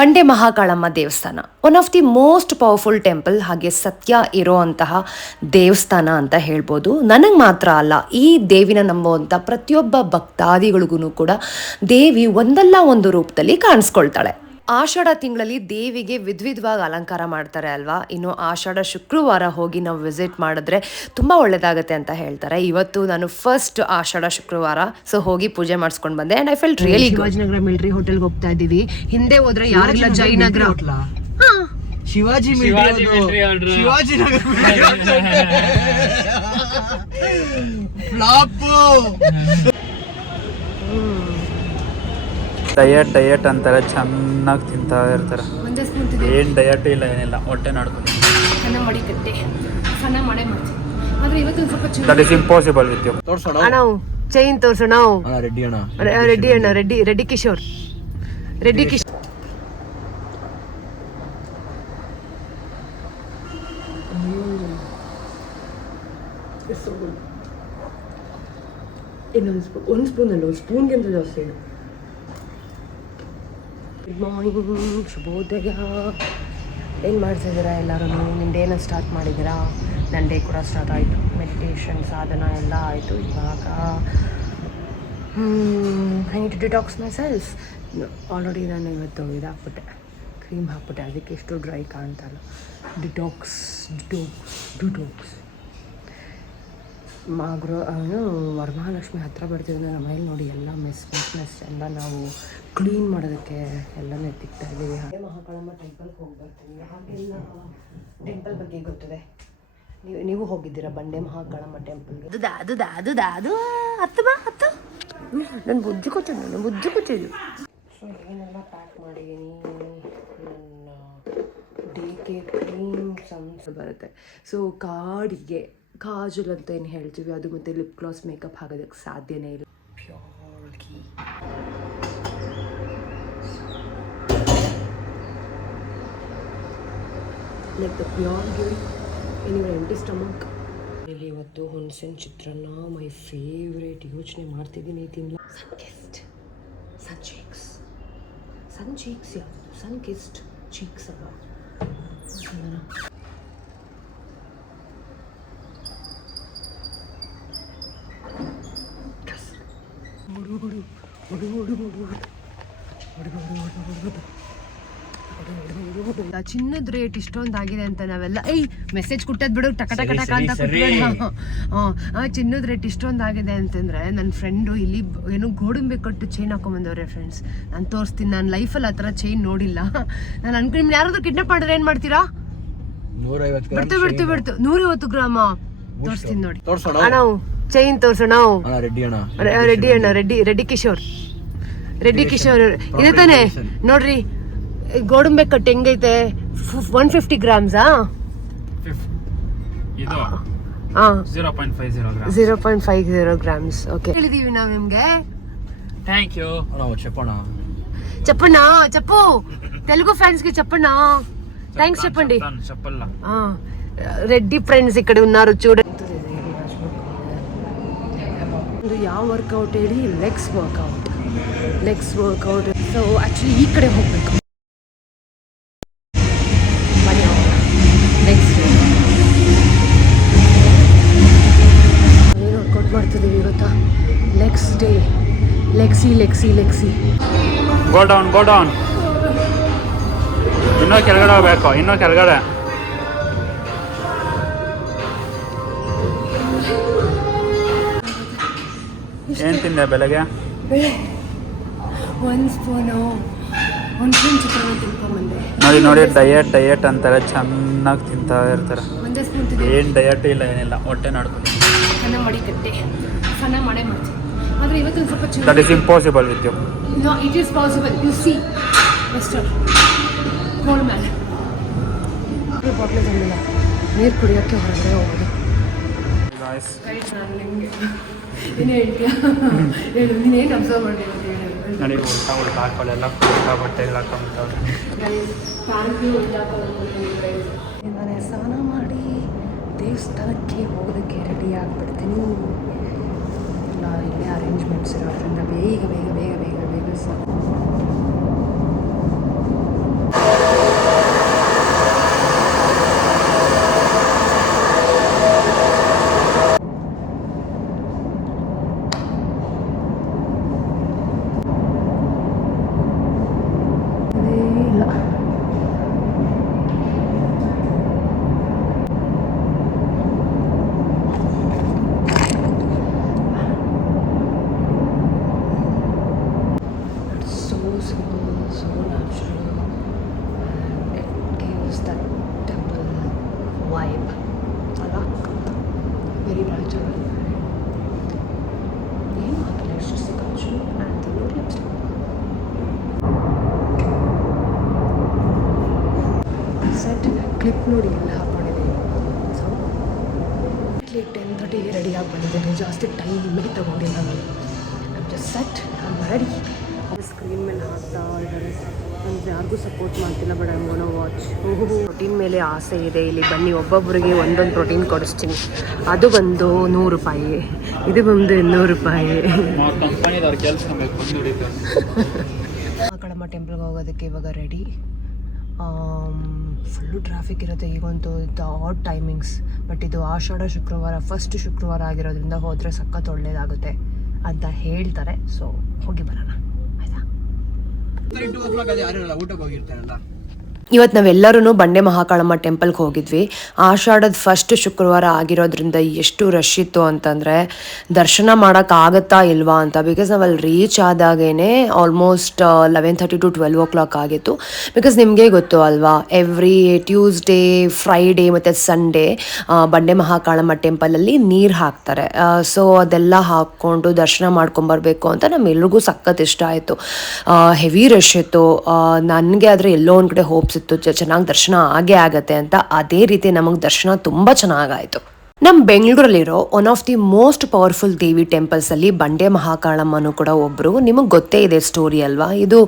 ಬಂಡೆ ಮಹಾಕಾಳಮ್ಮ ದೇವಸ್ಥಾನ one of the most powerful temple, ಹಾಗೆ ಸತ್ಯ ಇರೋವಂತಹ ದೇವಸ್ಥಾನ ಅಂತ ಹೇಳ್ಬೋದು. ನನಗೆ ಮಾತ್ರ ಅಲ್ಲ, ಈ ದೇವಿನ ನಂಬುವಂಥ ಪ್ರತಿಯೊಬ್ಬ ಭಕ್ತಾದಿಗಳಿಗೂ ಕೂಡ ದೇವಿ ಒಂದಲ್ಲ ಒಂದು ರೂಪದಲ್ಲಿ ಕಾಣಿಸ್ಕೊಳ್ತಾಳೆ. ಆಷಾಢ ತಿಂಗಳಲ್ಲಿ ದೇವಿಗೆ ವಿಧವಾಗಿ ಅಲಂಕಾರ ಮಾಡ್ತಾರೆ ಅಲ್ವಾ. ಇನ್ನು ಆಷಾಢ ಶುಕ್ರವಾರ ಹೋಗಿ ನಾವು ವಿಸಿಟ್ ಮಾಡಿದ್ರೆ ತುಂಬ ಒಳ್ಳೆಯದಾಗುತ್ತೆ ಅಂತ ಹೇಳ್ತಾರೆ. ಇವತ್ತು ನಾನು ಫಸ್ಟ್ ಆಷಾಢ ಶುಕ್ರವಾರ ಸೊ ಹೋಗಿ ಪೂಜೆ ಮಾಡಿಸ್ಕೊಂಡು ಬಂದೆ and I felt really good. Shivajinagar military ಹೋಟೆಲ್ಗೆ ಹೋಗ್ತಾ ಇದೀವಿ. ಹಿಂದೆ ಹೋದ್ರೆ ಯಾರಿಲ್ಲ, ಜಯನಗರ ಶಿವಾಜಿ ಡಯಟ್ ಅಂತಾರೆ, ಚೆನ್ನಾಗಿ ತಿಂತಾ ಇರ್ತಾರೆ. ಏನ್ ಡಯಟ್ ಇಲ್ಲ, ಏನಿಲ್ಲ, ಹೊಟ್ಟೆ ನಾಡ್ಕೊಂಡು that is impossible with you. Chain ತೋರ್ಸೋಣ. ರೆಡ್ಡಿ ಕಿಶೋರ್. ಒಂದು ಸ್ಪೂನ್ ಅಲ್ಲ, ಸ್ಪೂನ್ಗಿಂತ ಜಾಸ್ತಿ. ಗುಡ್ ಮಾರ್ನಿಂಗ್, ಶುಭೋದಯ. ಏನು ಮಾಡ್ತಿದ್ದೀರಾ ಎಲ್ಲರೂ? ನಿಮ್ಮ ಡೇನ ಸ್ಟಾರ್ಟ್ ಮಾಡಿದ್ದೀರಾ? ನನ್ನ ಡೇ ಕೂಡ ಸ್ಟಾರ್ಟ್ ಆಯಿತು. ಮೆಡಿಟೇಷನ್ ಸಾಧನ ಎಲ್ಲ ಆಯಿತು. ಇವಾಗ I need to detox myself. Already ನಾನು ಇವತ್ತು ಇದಾಕ್ಬಿಟ್ಟೆ, ಕ್ರೀಮ್ ಹಾಕ್ಬಿಟ್ಟೆ, ಅದಕ್ಕೆ ಎಷ್ಟು ಡ್ರೈ ಕಾಣ್ತಲ್ಲ. ಡಿಟಾಕ್ಸ್. ವರಮಹಾಲಕ್ಷ್ಮಿ ಹತ್ತಿರ ಬರ್ತಿದ್ರೆ ನಮ್ಮ ಮನೇಲಿ ನೋಡಿ ಎಲ್ಲ ಮೆಸ್ ಎಲ್ಲ ನಾವು ಕ್ಲೀನ್ ಮಾಡೋದಕ್ಕೆ ಎಲ್ಲನೂ ಎತ್ತಿಕ್ತಾ ಇದ್ದೀವಿ. ಹಾಗೆ ಮಹಾಕಾಳಮ್ಮ ಟೆಂಪಲ್ಗೆ ಹೋಗಿ ಬರ್ತೀನಿ. ಹಾಗೆಲ್ಲ ಟೆಂಪಲ್ ಬಗ್ಗೆ ಗೊತ್ತಿದೆ. ನೀವು ಹೋಗಿದ್ದೀರಾ ಬಂಡೆ ಮಹಾಕಾಳಮ್ಮ ಟೆಂಪಲ್ಗೆ? ಅದು ಹತ್ತು ನನ್ನ ಬುಜ್ಜಿ ಕೊಚ್ಚಿದ್ದು. ಸೊ ಏನೆಲ್ಲ ಪ್ಯಾಕ್ ಮಾಡಿದ್ದೀನಿ. ನನ್ನ ಡೇಗೆ ಕ್ರೀಮ್ ಬರುತ್ತೆ. ಸೊ ಕಾಡಿಗೆ ಕಾಜಲ್ ಅಂತ ಏನು ಹೇಳ್ತೀವಿ ಅದು, ಮತ್ತು ಲಿಪ್ ಗ್ಲಾಸ್ ಮೇಕಪ್ ಹಾಕೋದಕ್ಕೆ ಸಾಧ್ಯನೇ ಇಲ್ಲ. Pure ghee. Like the pure ghee in your empty stomach. ಇಲ್ಲಿ ಇವತ್ತು ಹುಣಸೆನ್ ಚಿತ್ರಾನ್ನ ಮೈ ಫೇವ್ರೇಟ್. ಯೋಚನೆ ಮಾಡ್ತಿದ್ದೀನಿ ತಿನ್ನಲ್ಲ. ಸನ್ ಚೀಕ್ಸ್ ಯಾವುದು? ಸನ್ ಕಿಸ್ಟ್ ಚೀಕ್ಸ್ ಅಲ್ಲ. ಚಿನ್ನದ ರೇಟ್ ಇಷ್ಟೊಂದಾಗಿದೆ ಅಂತ ನಾವೆಲ್ಲ ಮೆಸೇಜ್ ಕೊಟ್ಟದ್ ಬಿಡು, ಟಕ ಟಕ ಟಕ ಅಂತ ಕೊಟ್ಬಿಡ. ಚಿನ್ನದ ರೇಟ್ ಇಷ್ಟೊಂದಾಗಿದೆ ಅಂತಂದ್ರೆ ನನ್ನ ಫ್ರೆಂಡು ಇಲ್ಲಿ ಏನೋ ಗೋಡಂಬಿ ಕಟ್ಟು ಚೈನ್ ಹಾಕೊಂಡ್ಬಂದವ್ರೆ ಫ್ರೆಂಡ್ಸ್. ನಾನು ತೋರಿಸ್ತೀನಿ. ನಾನು ಲೈಫಲ್ಲಿ ಆ ಥರ ಚೈನ್ ನೋಡಿಲ್ಲ. ನಾನು ಅನ್ಕೊಂಡು ಯಾರಾದ್ರೂ ಕಿಡ್ನಾಪ್ ಮಾಡಿದ್ರೆ ಏನು ಮಾಡ್ತೀರಾ? ಬಿಡ್ತು 150 ಗ್ರಾಮ ತೋರಿಸ್ತೀನಿ ನೋಡಿ. ನಾವು ಚೈನ್ ತೋರ್ಸೋಣ. ರೆಡ್ಡಿ ಕಿಶೋರ್. ಇದೆ ತಾನೆ ನೋಡ್ರಿ. ಗೋಡಂಬೆ ಕಟ್ಟು ಹೆಂಗೈತೆ? 150 ಗ್ರಾಮ್ಸಾ? 0.50 ಗ್ರಾಮ್ಸ್. ಓಕೆ, ಹೇಳಿದೀವಿ ನಾವು ನಿಮ್ಗೆ. Thank you. ಚಪ್ಪು ತೆಲುಗು ಫ್ಯಾನ್ಸ್ಗೆ చెప్పಣ್ಣ. థ్యాంక్స్ చెప్పండి. రెడ్డి ఫ్రెండ్స్ ఇక్కడ ఉన్నారు చూడండి. ಯಾವ ವರ್ಕೌಟ್ ಹೇಳಿ? Legs workout. ಸೊ ಆಕ್ಚುಲಿ ಈ ಕಡೆ ಹೋಗ್ಬೇಕು. ಏನು ವರ್ಕೌಟ್ ಮಾಡ್ತಿದ್ದೀವಿ ಇವತ್ತ? Legs day. ಲೆಗ್ಸಿ. Go down. ಇನ್ನೂ ಕೆಳಗಡೆ ಹೋಗ್ಬೇಕು. ಏನು ತಿಂದೆ ಬೆಳಗ್ಗೆ? ಒಂದು ಸ್ಪೂನು ಚಿತ್ರಾನ್ನ ತಿನ್ಕೊಂಡ್ಬಂದೆ. ನೋಡಿ ಡಯಟ್ ಅಂತಾರೆ, ಚೆನ್ನಾಗಿ ತಿಂತಾ ಇರ್ತಾರೆ. ಒಂದೇ ಸ್ಪೂನ್ ಏನು ಡಯಟ್ ಇಲ್ಲ, ಏನಿಲ್ಲ, ಹೊಟ್ಟೆ ನಾಡ್ಕೊಂಡು ಸಣ್ಣ ಮಾಡೇ ಮಾಡ್ತೀನಿ. ಆದರೆ ಇವತ್ತು ಸ್ವಲ್ಪ that is impossible with you. No, it is possible. You see mister cold man. ಬಾಟ್ಲಿ ತಂದಿಲ್ಲ, ನೀರು ಕುಡಿಯೋಕ್ಕೆ ಹೊರಗಡೆ ಹೋಗೋದು. ನಾನು ನಿಮಗೆ ಏನು ಹೇಳ್ತೀಯಾ ಹೇಳು, ನೀನೇನು ಅಬ್ಸರ್ವ್ ಮಾಡಿರೋದು ಹೇಳು. ನನಗೆ ಉಲ್ಟಾ ಹಾಕೊಳ್ಳೆಲ್ಲ ಬಟ್ಟೆಗಳು ಹಾಕೊಂಡ್ಬಿಟ್ಟವ್ರೆ. ನಾನು ಸ್ನಾನ ಮಾಡಿ ದೇವಸ್ಥಾನಕ್ಕೆ ಹೋಗೋದಕ್ಕೆ ರೆಡಿ ಆಗಿಬಿಡ್ತೀನಿ. ಎಲ್ಲ ಇಲ್ಲೇ ಅರೇಂಜ್ಮೆಂಟ್ಸ್ ಇರೋದ್ರಿಂದ ಬೇಗ ನೋಡಿ ಎಲ್ಲ ಹಾಕ್ಕೊಂಡಿದ್ದೀನಿ. ಸೊ 10:30ಗೆ ರೆಡಿಯಾಗಿ ಬಂದಿದ್ದೀನಿ. ಜಾಸ್ತಿ ಟೈಮೇ ತೊಗೊಂಡಿಲ್ಲ ನಾನು. I just set, I am ready. Screen ಮೇಲೆ ಹಾಕ್ತಾ ಇದ್ದಾರೆ. ನಾನು ಯಾರಿಗೂ ಸಪೋರ್ಟ್ ಮಾಡ್ತಿಲ್ಲ, but I gonna watch. Protein ಮೇಲೆ ಆಸೆ ಇದೆ. ಇಲ್ಲಿ ಬನ್ನಿ, ಒಬ್ಬೊಬ್ಬರಿಗೆ ಒಂದೊಂದು ಪ್ರೋಟೀನ್ ಕೊಡಿಸ್ತೀನಿ. ಅದು ಬಂದು 100 ರೂಪಾಯಿ, ಇದು ಬಂದು 200 ರೂಪಾಯಿ. ಕಳಮ್ಮ ಟೆಂಪಲ್ಗೆ ಹೋಗೋದಕ್ಕೆ ಇವಾಗ ರೆಡಿ. ಫುಲ್ಲು ಟ್ರಾಫಿಕ್ ಇರುತ್ತೆ ಈಗಂತೂ. ಇದು ಆಡ್ ಟೈಮಿಂಗ್ಸ್, ಬಟ್ ಇದು ಆಷಾಢ ಶುಕ್ರವಾರ, ಫಸ್ಟ್ ಶುಕ್ರವಾರ ಆಗಿರೋದ್ರಿಂದ ಹೋದರೆ ಸಖತ್ ಒಳ್ಳೇದಾಗುತ್ತೆ ಅಂತ ಹೇಳ್ತಾರೆ. ಸೊ ಹೋಗಿ ಬರೋಣ, ಆಯ್ತಾ? ಇವತ್ತು ನಾವೆಲ್ಲರೂ ಬಂಡೆ ಮಹಾಕಾಳಮ್ಮ ಟೆಂಪಲ್ಗೆ ಹೋಗಿದ್ವಿ. ಆಷಾಢದ ಫಸ್ಟ್ ಶುಕ್ರವಾರ ಆಗಿರೋದ್ರಿಂದ ಎಷ್ಟು ರಶ್ ಇತ್ತು ಅಂತಂದರೆ ದರ್ಶನ ಮಾಡೋಕ್ಕಾಗತ್ತಾ ಇಲ್ವಾ ಅಂತ. ಬಿಕಾಸ್ ನಾವು ಅಲ್ಲಿ ರೀಚ್ ಆದಾಗೇ ಆಲ್ಮೋಸ್ಟ್ 11:30 to 12 o'clock ಆಗಿತ್ತು. ಬಿಕಾಸ್ ನಿಮಗೆ ಗೊತ್ತು ಅಲ್ವಾ, ಎವ್ರಿ ಟ್ಯೂಸ್ಡೇ, ಫ್ರೈಡೇ ಮತ್ತು ಸಂಡೇ ಬಂಡೆ ಮಹಾಕಾಳಮ್ಮ ಟೆಂಪಲಲ್ಲಿ ನೀರು ಹಾಕ್ತಾರೆ. ಸೊ ಅದೆಲ್ಲ ಹಾಕ್ಕೊಂಡು ದರ್ಶನ ಮಾಡ್ಕೊಂಬರ್ಬೇಕು ಅಂತ ನಮ್ಮೆಲ್ರಿಗೂ ಸಖತ್ ಇಷ್ಟ ಆಯಿತು. ಹೆವಿ ರಶ್ ಇತ್ತು. ನನಗೆ ಆದರೆ ಎಲ್ಲೋ ಒಂದು ಕಡೆ ಹೋಪ್ಸ್ ಇತ್ತು ಚೆನ್ನಾಗಿ ದರ್ಶನ ಆಗೇ ಆಗತ್ತೆ ಅಂತ. ಅದೇ ರೀತಿ ನಮಗೆ ದರ್ಶನ ತುಂಬ ಚೆನ್ನಾಗಾಯಿತು. ನಮ್ಮ ಬೆಂಗಳೂರಲ್ಲಿರೋ one of the most powerful ದೇವಿ ಟೆಂಪಲ್ಸಲ್ಲಿ ಬಂಡೆ ಮಹಾಕಾಳಮ್ಮನೂ ಕೂಡ ಒಬ್ಬರು. ನಿಮಗೆ ಗೊತ್ತೇ ಇದೆ ಸ್ಟೋರಿ ಅಲ್ವಾ. ಇದು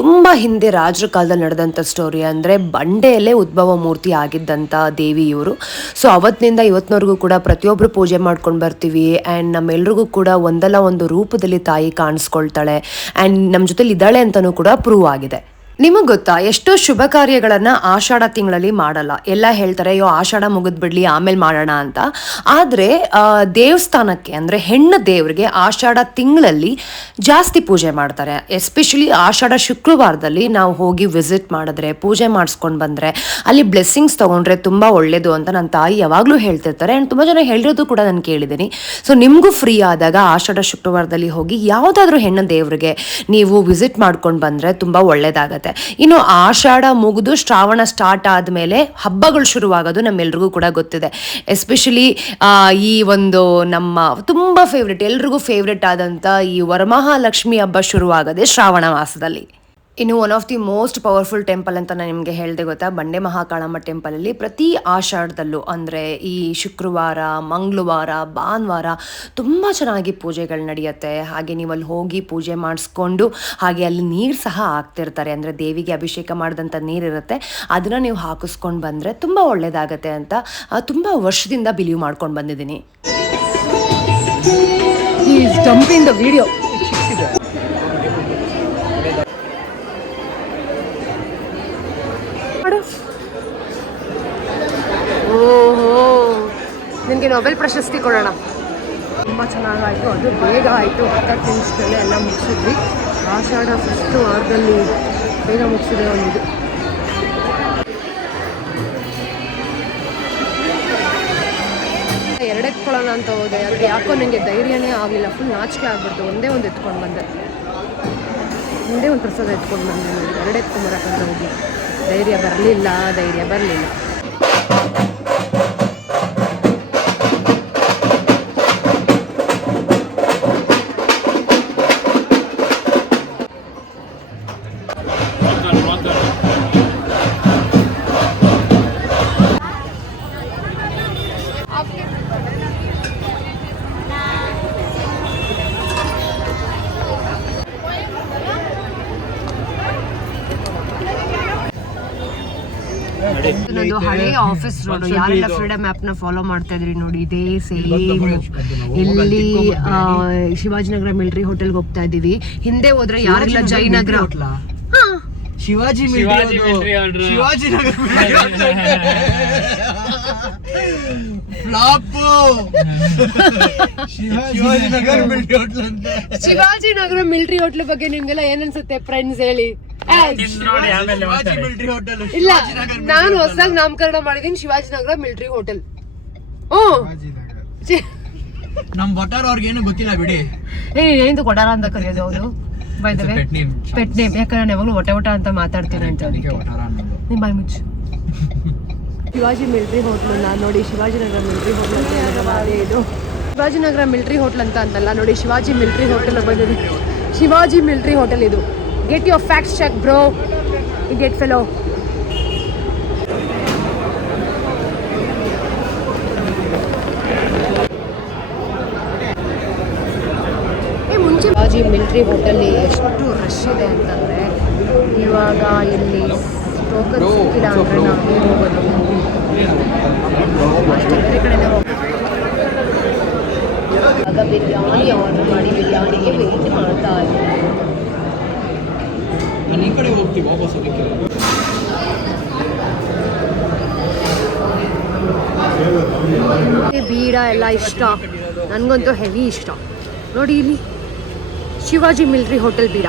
ತುಂಬ ಹಿಂದೆ ರಾಜರ ಕಾಲದಲ್ಲಿ ನಡೆದಂಥ ಸ್ಟೋರಿ. ಅಂದರೆ ಬಂಡೆಯಲ್ಲೇ ಉದ್ಭವ ಮೂರ್ತಿ ಆಗಿದ್ದಂಥ ದೇವಿ ಇವರು. ಸೊ ಅವತ್ತಿನಿಂದ ಇವತ್ತಿನವರೆಗೂ ಕೂಡ ಪ್ರತಿಯೊಬ್ಬರು ಪೂಜೆ ಮಾಡ್ಕೊಂಡು ಬರ್ತೀವಿ. ಆ್ಯಂಡ್ ನಮ್ಮೆಲ್ರಿಗೂ ಕೂಡ ಒಂದಲ್ಲ ಒಂದು ರೂಪದಲ್ಲಿ ತಾಯಿ ಕಾಣಿಸ್ಕೊಳ್ತಾಳೆ. ಆ್ಯಂಡ್ ನಮ್ಮ ಜೊತೆಲಿ ಇದ್ದಾಳೆ ಅಂತಲೂ ಕೂಡ ಪ್ರೂವ್ ಆಗಿದೆ. ನಿಮಗೆ ಗೊತ್ತಾ, ಎಷ್ಟೋ ಶುಭ ಕಾರ್ಯಗಳನ್ನು ಆಷಾಢ ತಿಂಗಳಲ್ಲಿ ಮಾಡಲ್ಲ. ಎಲ್ಲ ಹೇಳ್ತಾರೆ, ಅಯ್ಯೋ ಆಷಾಢ ಮುಗಿದ್ಬಿಡ್ಲಿ ಆಮೇಲೆ ಮಾಡೋಣ ಅಂತ. ಆದರೆ ದೇವಸ್ಥಾನಕ್ಕೆ ಅಂದರೆ ಹೆಣ್ಣು ದೇವರಿಗೆ ಆಷಾಢ ತಿಂಗಳಲ್ಲಿ ಜಾಸ್ತಿ ಪೂಜೆ ಮಾಡ್ತಾರೆ. ಎಸ್ಪೆಷಲಿ ಆಷಾಢ ಶುಕ್ರವಾರದಲ್ಲಿ ನಾವು ಹೋಗಿ ವಿಸಿಟ್ ಮಾಡಿದ್ರೆ, ಪೂಜೆ ಮಾಡಿಸ್ಕೊಂಡು ಬಂದರೆ, ಅಲ್ಲಿ ಬ್ಲೆಸ್ಸಿಂಗ್ಸ್ ತೊಗೊಂಡ್ರೆ ತುಂಬ ಒಳ್ಳೆಯದು ಅಂತ ನನ್ನ ತಾಯಿ ಯಾವಾಗಲೂ ಹೇಳ್ತಿರ್ತಾರೆ. ಆ್ಯಂಡ್ ತುಂಬ ಜನ ಹೇಳಿರೋದು ಕೂಡ ನಾನು ಕೇಳಿದ್ದೀನಿ. ಸೊ ನಿಮಗೂ ಫ್ರೀ ಆದಾಗ ಆಷಾಢ ಶುಕ್ರವಾರದಲ್ಲಿ ಹೋಗಿ ಯಾವುದಾದ್ರೂ ಹೆಣ್ಣು ದೇವರಿಗೆ ನೀವು ವಿಸಿಟ್ ಮಾಡ್ಕೊಂಡು ಬಂದರೆ ತುಂಬ ಒಳ್ಳೆಯದಾಗತ್ತೆ. ಇನ್ನು ಆಷಾಢ ಮುಗಿದು ಶ್ರಾವಣ ಸ್ಟಾರ್ಟ್ ಆದಮೇಲೆ ಹಬ್ಬಗಳು ಶುರುವಾಗೋದು ನಮ್ಮೆಲ್ರಿಗೂ ಕೂಡ ಗೊತ್ತಿದೆ. ಎಸ್ಪೆಷಲಿ ಈ ಒಂದು ನಮ್ಮ ತುಂಬ ಫೇವ್ರೆಟ್, ಎಲ್ರಿಗೂ ಫೇವ್ರೆಟ್ ಆದಂಥ ಈ ವರಮಹಾಲಕ್ಷ್ಮಿ ಹಬ್ಬ ಶುರುವಾಗೋದೇ ಶ್ರಾವಣ ಮಾಸದಲ್ಲಿ. ಇನ್ನು one of the most powerful temple ಅಂತ ನಾನು ನಿಮಗೆ ಹೇಳಿದೆ ಗೊತ್ತಾ, ಬಂಡೆ ಮಹಾಕಾಳಮ್ಮ ಟೆಂಪಲಲ್ಲಿ ಪ್ರತಿ ಆಷಾಢದಲ್ಲೂ ಅಂದರೆ ಈ ಶುಕ್ರವಾರ, ಮಂಗಳವಾರ, ಭಾನುವಾರ ತುಂಬ ಚೆನ್ನಾಗಿ ಪೂಜೆಗಳು ನಡೆಯುತ್ತೆ. ಹಾಗೆ ನೀವು ಅಲ್ಲಿ ಹೋಗಿ ಪೂಜೆ ಮಾಡಿಸ್ಕೊಂಡು ಹಾಗೆ ಅಲ್ಲಿ ನೀರು ಸಹ ಹಾಕ್ತಿರ್ತಾರೆ. ಅಂದರೆ ದೇವಿಗೆ ಅಭಿಷೇಕ ಮಾಡಿದಂಥ ನೀರಿರುತ್ತೆ, ಅದನ್ನು ನೀವು ಹಾಕಿಸ್ಕೊಂಡು ಬಂದರೆ ತುಂಬ ಒಳ್ಳೆಯದಾಗತ್ತೆ ಅಂತ ತುಂಬ ವರ್ಷದಿಂದ ಬಿಲೀವ್ ಮಾಡ್ಕೊಂಡು ಬಂದಿದ್ದೀನಿ. ನಿನಗೆ ನೊಬೆಲ್ ಪ್ರಶಸ್ತಿ ಕೊಡೋಣ. ತುಂಬ ಚೆನ್ನಾಗಾಯಿತು, ಅದು ಬೇಗ ಆಯಿತು. 10 ನಿಮಿಷದಲ್ಲೇ ಎಲ್ಲ ಮುಗಿಸಿದ್ವಿ. ಆಷಾಢ ಫಸ್ಟು ವಾರದಲ್ಲಿ ಬೇಗ ಮುಗಿಸಿದೆ ಒಂದು. ಎರಡು ಎತ್ಕೊಳ್ಳೋಣ ಅಂತ ಹೋದೆ, ಆದರೆ ಯಾಕೋ ನನಗೆ ಧೈರ್ಯನೇ ಆಗಲಿಲ್ಲ. ಫುಲ್ ನಾಚಿಕೆ ಆಗ್ಬಿಡ್ತು. ಒಂದೇ ಒಂದು ಎತ್ಕೊಂಡು ಬಂದೆ, ಒಂದೇ ಒಂದು ಪ್ರಸಾದ ಎತ್ಕೊಂಡು ಬಂದೆ. ನೋಡಿ, 2 ಎತ್ಕೊಂಬರಕ್ಕಂತ ಹೋಗಿ ಧೈರ್ಯ ಬರಲಿಲ್ಲ. ನನ್ನದು ಹಳೆ ಆಫೀಸ್ ರೋಡ್. ಯಾರೆಲ್ಲ ಫ್ರೀಡಮ್ ಆ್ಯಪ್ನ ಫಾಲೋ ಮಾಡ್ತಾ ಇದ್ರಿ ನೋಡಿ, ಇದೇ ಸೇಮ್. ಇಲ್ಲಿ ಶಿವಾಜಿನಗರ ಮಿಲಿಟರಿ ಹೋಟೆಲ್ಗೆ ಹೋಗ್ತಾ ಇದ್ದೀವಿ. ಹಿಂದೆ ಹೋದ್ರೆ ಯಾರೆಲ್ಲ ಜಯನಗರ ಶಿವಾಜಿ ಶಿವಾಜಿನಗರ ಮಿಲಿಟರಿ ಹೋಟ್ಲ್ ಬಗ್ಗೆ ನಿಮ್ಗೆಲ್ಲ ಏನನ್ಸುತ್ತೆ ಫ್ರೆಂಡ್ಸ್ ಹೇಳಿ. ಇಲ್ಲ, ನಾನು ಹೊಸದಾಗಿ ನಾಮಕರಣ ಮಾಡಿದೀನಿ ಶಿವಾಜಿನಗರ ಮಿಲಿಟರಿ ಹೋಟೆಲ್. ನಮ್ ಬಟಾರ್ ಅವ್ರಿಗೆ ಏನು ಗೊತ್ತಿಲ್ಲ ಬಿಡಿ. ಏನು ಕೊಡಾರ ಅಂತ ಕರೆಯೋದು ಅವರು. ಪೆಟ್ ನೇಮ್, ಯಾಕಂದ್ರೆ ನಾನು ಯಾವಾಗಲೂ ಒಟ ಅಂತ ಮಾತಾಡ್ತೀನಿ ಅಂತ. ನಿಮ್ಮ ಬಾಯಿ ಮುಚ್ಚು. ಶಿವಾಜಿ ಮಿಲಿಟರಿ ಹೋಟ್ಲು ನಾನು ನೋಡಿ, ಶಿವಾಜಿನಗರ ಮಿಲಿಟರಿ ಹೋಟ್ಲ್ ಅಂತ ಇದು ಶಿವಾಜಿನಗರ ಮಿಲಿಟರಿ ಹೋಟ್ಲ್ ಅಂತ ಅಂತಲ್ಲ ನೋಡಿ, ಶಿವಾಜಿ ಮಿಲಿಟರಿ ಹೋಟೆಲ್ ಬಂದಿದೆ. ಶಿವಾಜಿ ಮಿಲಿಟರಿ ಹೋಟೆಲ್ ಇದು. Get your facts check bro, idiot fellow. Military ಹೋಟೆಲ್ಲಿ ಎಷ್ಟು ರಶ್ ಇದೆ ಅಂತಂದರೆ ಇವಾಗ ಇಲ್ಲಿ ಟೋಕನ್ ಸಿಕ್ಕಿಲ್ಲ ಅಂದರೆ ನಾವು ಹೋಗೋದು ಅಷ್ಟೇ, ಬೇರೆ ಕಡೆನೇ ಹೋಗ್ತೀವಿ. ಆಗ ಬಿರಿಯಾನಿ ಆರ್ಡರ್ ಮಾಡಿ ಬಿರಿಯಾನಿಗೆ ವೆಯ್ಟ್ ಮಾಡ್ತಾ ಇದ್ದೀವಿ. ನಾನು ಈ ಕಡೆ ಹೋಗ್ತೀವಿ ವಾಪಸ್ ಅದಕ್ಕೆ. ಬೀಡ ಎಲ್ಲ ಇಷ್ಟ, ನನಗಂತೂ ಹೆವಿ ಇಷ್ಟ. ನೋಡಿ ಇಲ್ಲಿ ಶಿವಾಜಿ ಮಿಲ್ಟ್ರಿ ಹೋಟೆಲ್ ಬೀಡ.